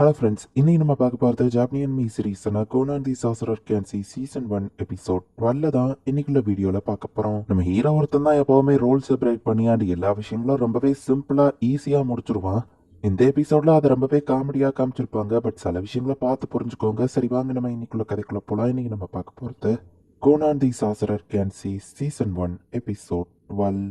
Hello friends, இன்னைக்கு நம்ம பார்க்க போகிறது ஜாப்பனியன் மீ சீரீஸான கோனான் தி சாசரர் கேன்சி சீசன் 1 எபிசோட் 12 தான் இன்னைக்குள்ள வீடியோவில் பார்க்க போகிறோம். நம்ம ஹீரோ ஒருத்தன் தான் எப்போவுமே ரூல்ஸை பிரேக் பண்ணி அண்ட் எல்லா விஷயங்களும் ரொம்பவே சிம்பிளாக ஈஸியாக முடிச்சிருவான். இந்த எபிசோட்ல அதை ரொம்பவே காமெடியாக காமிச்சிருப்பாங்க. பட் சில விஷயங்களை பார்த்து புரிஞ்சுக்கோங்க. சரி வாங்க நம்ம இன்னைக்குள்ள கதைக்குள்ள போகலாம். இன்னைக்கு நம்ம பார்க்க போகிறது கோனான் தி சாசரர் கேன்சி சீசன் 1 எபிசோட் 12.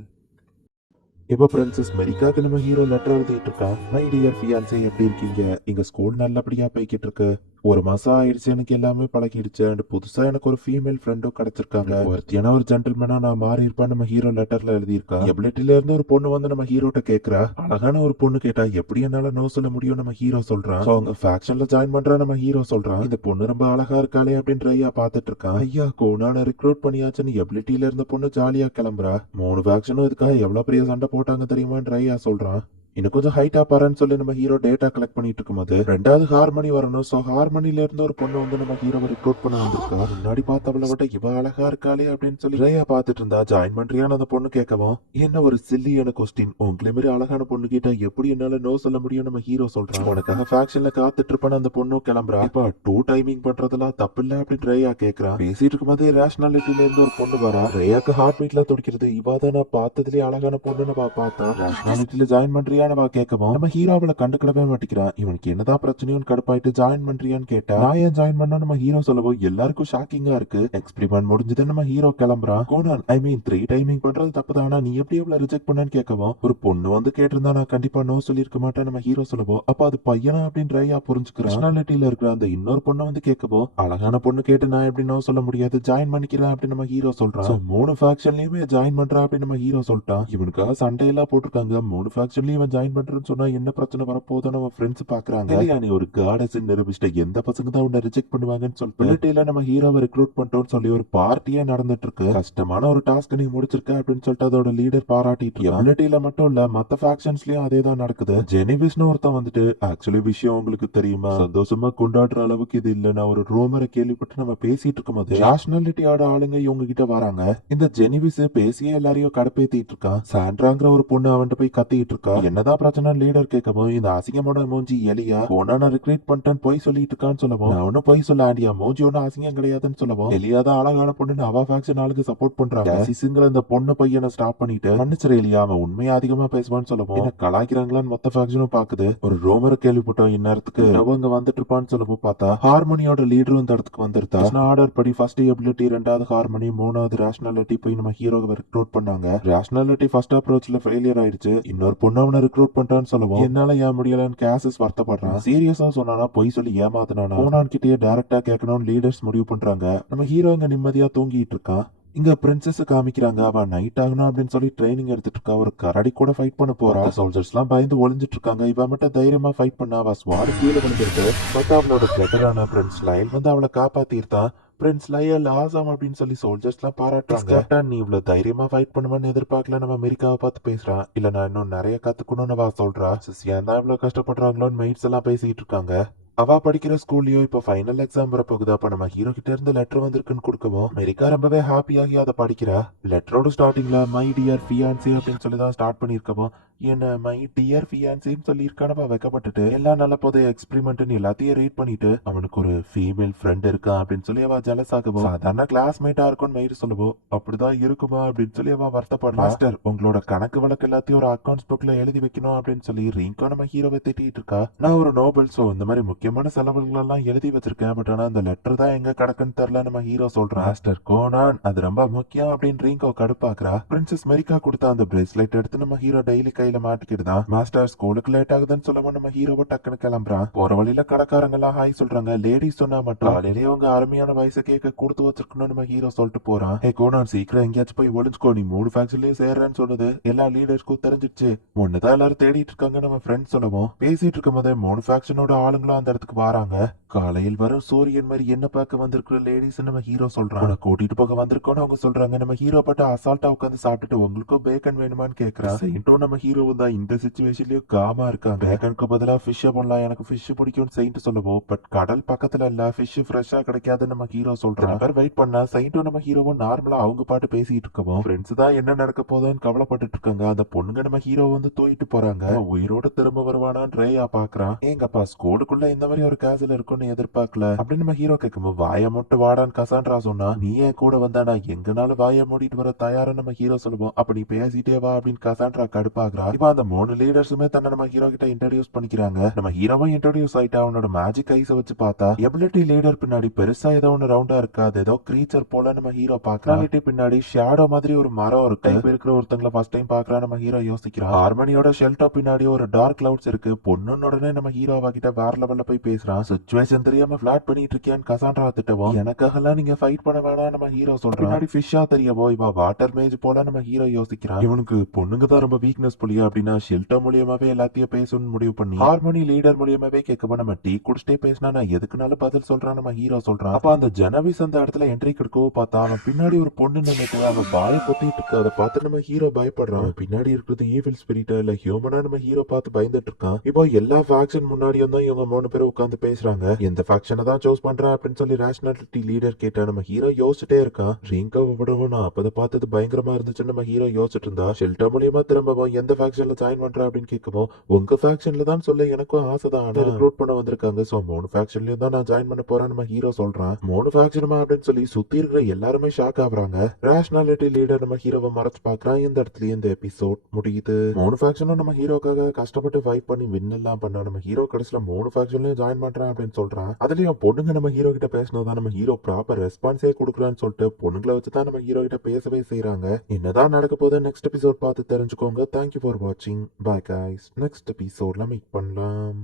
இப்போ பிரின்சஸ் மெரிக்காக்கு நம்ம ஹீரோ லெட்டர் எழுதிட்டு இருக்கான். மை டியர் ஃபியான்சே, எப்படி இருக்கீங்க? எங்க ஸ்கூல் நல்லபடியா போய்கிட்டு இருக்கு. ஒரு மாசம் ஆயிடுச்சு, எனக்கு எல்லாமே பழகிடுச்சு. அண்ட் புதுசா எனக்கு ஒரு ஃபீமேல் ஃப்ரெண்டும் கிடைச்சிருக்காங்க. ஒருத்தியான ஒரு ஜென்டில்மேனா நான் மாறி இருப்பேன். நம்ம ஹீரோ லெட்டர்ல எழுதியிருக்கா. எபிலிட்டில இருந்து ஒரு பொண்ணு வந்து நம்ம ஹீரோட்ட கேக்குறா. அழகான ஒரு பொண்ணு கேட்டா எப்படி என்னால நோ சொல்ல முடியும் நம்ம ஹீரோ சொல்றான். அவங்க ஃபேக்ஷன்ல ஜாயின் பண்ற நம்ம ஹீரோ சொல்றான். இந்த பொண்ணு ரொம்ப அழகா இருக்காளே அப்படின்னு ஐயா பாத்துட்டு இருக்கான். ஐயா கோனான ரிக்ரூட் பண்ணியாச்சுன்னு எபிலிட்டில இருந்த பொண்ணு ஜாலியா கிளம்புறா. 3 ஃபேக்ஷனும் இதுக்காக எவ்வளவு பெரிய சண்டை போட்டாங்க தெரியுமான்னு ஐயா சொல்றான். இன்னும் கொஞ்சம் ஹைட்டா பாருன்னு சொல்லி நம்ம ஹீரோ டேட்டா கலெக்ட் பண்ணிட்டு இருக்கும்போது ரெண்டாவது ஹார்மனி வரணும். சோ ஹார்மனில இருந்து ஒரு பொண்ணு வந்து நம்ம ஹீரோவை ரிக்ரூட் பண்ண வந்திருக்கா. முன்னாடி பார்த்தவளை விட இவ அழகா இருக்காளே அப்படின்னு சொல்லி ரேயா பாத்துட்டு இருந்தா. ஜாயின் பண்றியான்னு அந்த பொண்ணு கேட்கவும், என்ன ஒரு சில்லியான கொஸ்டின், உங்களை மாதிரி அழகான பொண்ணு கிட்ட எப்படி என்னால நோ சொல்ல முடியும் நம்ம ஹீரோ சொல்றான். உனக்காக ஃபேக்ஷன்ல காத்துட்டு இருப்பான்னு அந்த பொண்ணு கிளம்புறா. இப்ப 2 டைமிங் பண்றதெல்லாம் தப்பு இல்ல அப்படின்னு ரேயா கேக்குறா. பேசிட்டு இருக்கும்போது ரேஷனாலிட்டில இருந்து ஒரு பொண்ணு வரா. ரேயாக்கு ஹார்ட் பீட்ல துடிக்கிறது. இவாதான் நான் பார்த்ததுலயே அழகான பொண்ணு பார்த்தா. ரேஷனாலிட்டில ஜாயின் பண்றியா கேட்கவும் நம்ம ஹீரோவில கண்டுக்கிடவே மாட்டேங்கிறான். இவனுக்கு என்னதான் பிரச்சனையும் கடுப்பாயிட்டு ஜாயின் பண்றியான்னு கேட்டா, நான் ஏன் ஜாயின் பண்ணா நம்ம ஹீரோ சொல்லவோ எல்லாருக்கும் ஷாக்கிங்கா இருக்கு. எக்ஸ்பிரிமெண்ட் முடிஞ்சது நம்ம ஹீரோ கிளம்புறான். கோனான், ஐ மீன் 3 டைமிங் பண்றது தப்புதான், ஆனா நீ எப்படி எவ்வளவு ரிஜெக்ட் பண்ணான்னு கேட்கவும், ஒரு பொண்ணு வந்து கேட்டிருந்தா நான் கண்டிப்பா நோ சொல்லிருக்க மாட்டேன் நம்ம ஹீரோ சொல்லவோ. அப்ப அது பையனா அப்படின்னு ரையா புரிஞ்சுக்கிறான். பர்சனாலிட்டியில இருக்கிற அந்த இன்னொரு பொண்ணு வந்து கேட்கவோ, அழகான பொண்ணு கேட்டு நான் எப்படி நோ சொல்ல முடியாது, ஜாயின் பண்ணிக்கிறேன் அப்படின்னு நம்ம ஹீரோ சொல்றான். 3 ஃபேக்ஷன்லயுமே ஜாயின் பண்றா அப்படின்னு நம்ம ஹீரோ சொல்லிட்டான். இவனுக்காக சண்டையெல்லாம் போட்டிருக்காங்க. 3 ஃபேக்ஷன்லயும் ஜாயின் பண்றேன்னு சொன்னா என்ன பிரச்சனை வரப்போதோ நம்ம ஃப்ரெண்ட்ஸ் பாக்குறாங்க. இல்லையா நீ ஒரு காடஸ் நிரூபிச்சிட்ட, எந்த பசங்க தான் உன்னை ரிஜெக்ட் பண்ணுவாங்கன்னு சொல்லிட்டு நம்ம ஹீரோவை ரெக்ரூட் பண்ணிட்டோம்னு சொல்லி ஒரு பார்ட்டியா நடந்துட்டு இருக்கு. கஷ்டமான ஒரு டாஸ்க் நீ முடிச்சிருக்க அப்படின்னு சொல்லிட்டு அதோட லீடர் பாராட்டிட்டு எபிலிட்டியில மட்டும் இல்ல மத்த ஃபேக்ஷன்ஸ்லயும் அதே தான் நடக்குது. ஜெனிவிஸ்னு ஒருத்தன் வந்துட்டு, ஆக்சுவலி விஷயம் உங்களுக்கு தெரியுமா, சந்தோஷமா கொண்டாடுற அளவுக்கு இது இல்ல, நான் ஒரு ரூமரை கேள்விப்பட்டு நம்ம பேசிட்டு இருக்கும்போது நேஷனாலிட்டியோட ஆளுங்க இவங்க கிட்ட வராங்க. இந்த ஜெனிவிஸ் பேசியே எல்லாரையும் கடுப்பேத்திட்டு இருக்கான். சாண்ட்ராங்கிற ஒரு பொண்ணு அவன்கிட்ட போய் கத்திட்டு இருக்கா. என்னதான் பிரச்சனை லீடர் கேட்கவும், இந்த அசிங்கமோட மூஞ்சி எலியா போனா நான் ரிக்ரூட் பண்ணிட்டேன் போய் சொல்லிட்டு இருக்கான்னு சொல்லவும், நான் ஒன்னும் போய் சொல்ல ஆண்டியா, மூஞ்சி ஒன்னும் அசிங்கம் கிடையாதுன்னு சொல்லவும், எலியா தான் அழகான பொண்ணு அவ ஃபேக்ஷன் ஆளுக்கு சப்போர்ட் பண்றாங்க. சிசுங்கிற இந்த பொண்ணு பையனை ஸ்டாப் பண்ணிட்டு, மன்னிச்சிரு எலியா, அவன் உண்மையா அதிகமா பேசுவான்னு சொல்லவும், என்ன கலாய்க்கிறாங்களான்னு மொத்த ஃபேக்ஷனும் பாக்குது. ஒரு ரோமரை கேள்விப்பட்டோம் இந்நேரத்துக்கு அவங்க வந்துட்டு இருப்பான்னு சொல்லவும் பார்த்தா ஹார்மோனியோட லீடரும் இந்த இடத்துக்கு வந்துருத்தா. ஆர்டர் படி ஃபர்ஸ்ட் எபிலிட்டி, 2வது ஹார்மோனி, 3வது ரேஷனாலிட்டி போய் நம்ம ஹீரோவை ரெக்ரூட் பண்ணாங்க. ரேஷனாலிட்டி ஃபர்ஸ்ட் அப்ரோச்ல ஃபெயிலியர் ஆயிடுச்சு. இன்னொரு பொண்ணு அவனை ரெக்ரூட் பண்றான்னு சொல்லவும், என்னால ஏன் முடியலன்னு கேசஸ் வருத்தப்படுறான். சீரியஸா சொன்னானா பொய் சொல்லி ஏமாத்தினானா கோனான் கிட்டயே டைரக்டா கேட்கணும்னு லீடர்ஸ் முடிவு பண்றாங்க. நம்ம ஹீரோ இங்க நிம்மதியா தூங்கிட்டு இருக்கான். இங்க பிரின்சஸ் காமிக்கிறாங்க. அவ நைட் ஆகணும் அப்படின்னு சொல்லி ட்ரைனிங் எடுத்துட்டு இருக்கா. ஒரு கரடி கூட ஃபைட் பண்ண போறா. சோல்ஜர்ஸ் எல்லாம் பயந்து ஒளிஞ்சிட்டு இருக்காங்க. இவ மட்டும் தைரியமா ஃபைட் பண்ண அவ ஸ்வாட் கீழே விழுந்துருக்கு. பட் அவளோட பிரதரான பிரின்ஸ் லைல் வந்து அவளை காப்பாத்திருந்தான். பிரின்ஸ் லயல் ஆசாம் அப்படின்னு சொல்லி சோல்ஜர்ஸ் எல்லாம் பாராட்டுறாங்க. நீ இவ்வளவு தைரியமா ஃபைட் பண்ணுவேன்னு எதிர்பார்க்கல. நம்ம அமெரிக்காவை பார்த்து பேசுறான். இல்ல நான் இன்னும் நிறைய கத்துக்கணும்னு அவ சொல்றா. ஏன் தான் இவ்வளவு கஷ்டப்படுறாங்களோன்னு மெய்ட்ஸ் எல்லாம் பேசிட்டு இருக்காங்க. அவ படிக்கிற ஸ்கூல்லயோ இப்ப ஃபைனல் எக்ஸாம் வர போகுது. அப்ப நம்ம ஹீரோ கிட்ட இருந்து லெட்டர் வந்திருக்குன்னு கொடுக்கவும் அமெரிக்கா ரொம்பவே ஹாப்பியாகி அதை படிக்கிறா. லெட்டரோட ஸ்டார்டிங்ல மை டியர் ஃபியான்சி அப்படின்னு சொல்லி தான் ஸ்டார்ட் பண்ணிருக்கவும், என்ன மை டியர் ஃபியான்சின்னு சொல்லி இருக்கானவா வைக்கப்பட்டுட்டு எல்லாம் நல்ல போதே எக்ஸ்பிரிமெண்ட் எல்லாத்தையும் ரீட் பண்ணிட்டு அவனுக்கு ஒரு ஃபீமேல் ஃப்ரெண்ட் இருக்கான் அப்படின்னு சொல்லி அவ ஜெலஸ் ஆகவும், சாதாரண கிளாஸ்மேட்டா இருக்கும்னு மெயிட் சொல்லுவோம். அப்படிதான் இருக்குமா அப்படின்னு சொல்லி அவ வருத்தப்படுறா. மாஸ்டர், உங்களோட கணக்கு வழக்கு எல்லாத்தையும் ஒரு அக்கௌண்ட்ஸ் புக்ல எழுதி வைக்கணும் அப்படின்னு சொல்லி ரீங்கோ நம்ம ஹீரோவை திட்டிட்டு இருக்கா. நான் ஒரு நோபல், சோ இந்த மாதிரி முக்கியமான செலவுகள் எல்லாம் எழுதி வச்சிருக்கேன். பட் ஆனா அந்த லெட்டர் தான் எங்க கிடக்குன்னு தெரியல நம்ம ஹீரோ சொல்றான். மாஸ்டர் கோனான், அது ரொம்ப முக்கியம் அப்படின்னு ரீங்கோ கடுப்பாக்குறா. பிரின்சஸ் மெரிக்கா கொடுத்த அந்த பிரேஸ்லெட் எடுத்து நம்ம ஹீரோ டெய்லி கையில மாட்டிக்கிட்டுதான். மாஸ்டர் ஸ்கூலுக்கு லேட் ஆகுதுன்னு சொல்லவும் நம்ம ஹீரோவை டக்குன்னு கிளம்புறான். போற வழியில கடைக்காரங்க எல்லாம் ஹாய் சொல்றாங்க. லேடிஸ் சொன்னா மட்டும் காலையிலேயே அவங்க அருமையான வயசு கேட்க கொடுத்து வச்சிருக்கணும்னு நம்ம ஹீரோ சொல்லிட்டு போறான். ஹே கோனான், சீக்கிரம் எங்கேயாச்சும் போய் ஒளிஞ்சுக்கோ, நீ 3 ஃபேக்ஷன்லயே சேர்றேன்னு சொல்லுது எல்லா லீடர்ஸ்க்கும் தெரிஞ்சிடுச்சு. ஒண்ணுதான் எல்லாரும் தேடிட்டு இருக்காங்க நம்ம ஃப்ரெண்ட்ஸ் சொல்லவும், பேசிட்டு இருக்கும் போதே 3 ஃபேக்ஷனோட ஆளுங்களும் அந்த இடத்துக்கு வராங்க. காலையில் வரும் சூரியன் மாதிரி என்ன பார்க்க வந்திருக்கிற லேடிஸ் நம்ம ஹீரோ சொல்றான். கூட்டிட்டு போக வந்திருக்கோன்னு அவங்க சொல்றாங்க. நம்ம ஹீரோ பட்ட அசால்ட்டா உட்காந்து சாப்பிட்டுட்டு உங்களுக்கும் பேக்கன் வேணுமான்னு கேக்குறா. செயின்ட்டும் நம்ம ஹீரோ ஹீரோவும் தான் இந்த சிச்சுவேஷன்லயும் காமா இருக்காங்க. பேக்கனுக்கு பதிலா ஃபிஷ் பண்ணலாம், எனக்கு ஃபிஷ் பிடிக்கும்னு செயின்ட் சொல்லுவோம். பட் கடல் பக்கத்துல இல்ல, ஃபிஷ் ஃப்ரெஷ்ஷா கிடைக்காதுன்னு நம்ம ஹீரோ சொல்றான். வெயிட் பண்ணா சைண்டும் நம்ம ஹீரோவும் நார்மலா அவங்க பாட்டு பேசிட்டு இருக்கவும் ஃப்ரெண்ட்ஸ் தான் என்ன நடக்க போதுன்னு கவலைப்பட்டுட்டு இருக்காங்க. அந்த பொண்ணுங்க நம்ம ஹீரோ வந்து தூக்கிட்டு போறாங்க. அவன் உயிரோட திரும்ப வருவானான்னு ரேயா பாக்குறான். எங்கப்பா ஸ்கூலுக்குள்ள இந்த மாதிரி ஒரு கேசல் இருக்கும்னு எதிர்பார்க்கல அப்படின்னு நம்ம ஹீரோ கேட்கும் வாய மட்டும் வாடான்னு கசான்ட்ரா சொன்னா, நீ என் கூட வந்தா நான் எங்கனாலும் வாய மூடிட்டு வர தயாரா நம்ம ஹீரோ சொல்லுவோம். அப்ப நீ பேசிட்டே வா அப்படின்னு கசான்ட்ரா கடுப்பாக்குறா. இப்ப அந்த 3 லீடர்ஸுமே தன்னை நம்ம ஹீரோ கிட்ட இன்ட்ரோடியூஸ் பண்ணிக்கிறாங்க. நம்ம ஹீரோவும் இன்ட்ரோடியூஸ் ஆயிட்டா அவனோட மேஜிக் ஐஸ வச்சு பார்த்தா எபிலிட்டி லீடர் பின்னாடி பெருசா ஏதோ ஒன்னு ரவுண்டா இருக்காது, ஏதோ கிரீச்சர் போல நம்ம ஹீரோ பாக்குறான். பின்னாடி ஷேடோ மாதிரி ஒரு மரம் இருக்கு. இப்ப இருக்கிற ஒருத்தங்களை ஃபர்ஸ்ட் டைம் பாக்குறா நம்ம ஹீரோ யோசிக்கிறான். ஹார்மனியோட ஷெல்டர் பின்னாடி ஒரு டார்க் கிளவுட்ஸ் இருக்கு. பொண்ணுன்னு உடனே நம்ம ஹீரோவா கிட்ட வேற லெவல்ல போய் பேசுறான். சிச்சுவேஷன் தெரியாம பிளாட் பண்ணிட்டு இருக்கியான்னு கசான்ட்ரா திட்டவும், எனக்காகலாம் நீங்க ஃபைட் பண்ண வேணாம் நம்ம ஹீரோ சொல்றான். பின்னாடி ஃபிஷ்ஷா தெரியவோ இவ வாட்டர் மேஜ் போல நம்ம ஹீரோ யோசிக்கிறான். இவனுக்கு பொண்ணுங்க தான் ரொம்ப வீக்னஸ் புலியா அப்படின்னா ஷெல்டர் மூலியமாவே எல்லாத்தையும் பேசணும்னு முடிவு பண்ணி ஹார்மோனி லீடர் மூலியமாவே கேட்கப்போ நம்ம டீ குடிச்சிட்டே பேசினா நான் எதுக்குனாலும் பதில் சொல்றான் நம்ம ஹீரோ சொல்றான். அப்ப அந்த ஜனவிஸ் அந்த இடத்துல என்ட்ரி கொடுக்கவோ பார்த்தா அவன் பின்னாடி ஒரு பொண்ணு நின்னுட்டு அவன் பாய பொத்திட்டு இருக்கு. அதை பார்த்து நம்ம ஹீரோ பயப்படுறான். பின்னாடி இருக்கிறது ஈவில் ஸ்பிரிட்டா இல்ல ஹியூமனா நம்ம ஹீரோ பார்த்து பயந்துட்டு இருக்கான். இப்போ எல்லா ஃபேக்ஷன் முன்னாடியும் தான் இவங்க 3 பேரும் உட்கார்ந்து பேசுறாங்க. எந்த ஃபேக்ஷனை தான் சூஸ் பண்றான் அப்படின்னு சொல்லி ரேஷனாலிட்டி லீடர் கேட்டா நம்ம ஹீரோ யோசிச்சுட்டே இருக்கான். ரிங்காவை விடவும் நான் அப்பதை பார்த்தது பயங்கரமா இருந்துச்சுன்னு நம்ம ஹீரோ யோசிச்சுட்டு இருந்தா ஷெல்டர் மூலியமா திரும்பவும் எந்த ஃபேக்ஷன்ல ஜாயின் பண்றா அப்படின்னு கேட்கவும், உங்க ஃபேக்ஷன்ல தான் சொல்ல எனக்கும் ஆசை தான், ரெக்ரூட் பண்ண வந்திருக்காங்க. சோ 3 ஃபேக்ஷன்லயும் தான் நான் ஜாயின் பண்ண போறேன்னு நம்ம ஹீரோ சொல்றான். 3 ஃபேக்ஷனுமா அப்படின்னு சொல்லி சுத்தி இருக்கிற எல்லாருமே ஷாக் ஆகுறாங்க. ரேஷனாலிட்டி லீடர் நம்ம ஹீரோவை மறைச்சு பாக்குறான். இந்த இடத்துல இந்த எபிசோட் முடியுது. 3 ஃபேக்ஷனும் நம்ம ஹீரோக்காக கஷ்டப்பட்டு ஃபைட் பண்ணி வின் எல்லாம் பண்ணா நம்ம ஹீரோ கடைசியில 3 ஃபேக்ஷன்லயும் ஜாயின் பண்றான் அப்படின்னு சொல்றான். அதுலயும் பொண்ணுங்க நம்ம ஹீரோ கிட்ட பேசினதான் நம்ம ஹீரோ ப்ராப்பர் ரெஸ்பான்ஸே கொடுக்குறான்னு சொல்லிட்டு பொண்ணுங்களை வச்சுதான் நம்ம ஹீரோ கிட்ட பேசவே செய்யறாங்க. என்னதான் நடக்க போகுது நெக்ஸ்ட் எபிசோட் பார்த்து தெரிஞ்சுக்கோங்க. தேங்க்யூ ஃபார் வாட்சிங். Bye guys. நெக்ஸ்ட் எபிசோட்ல மீட் பண்ணலாம்.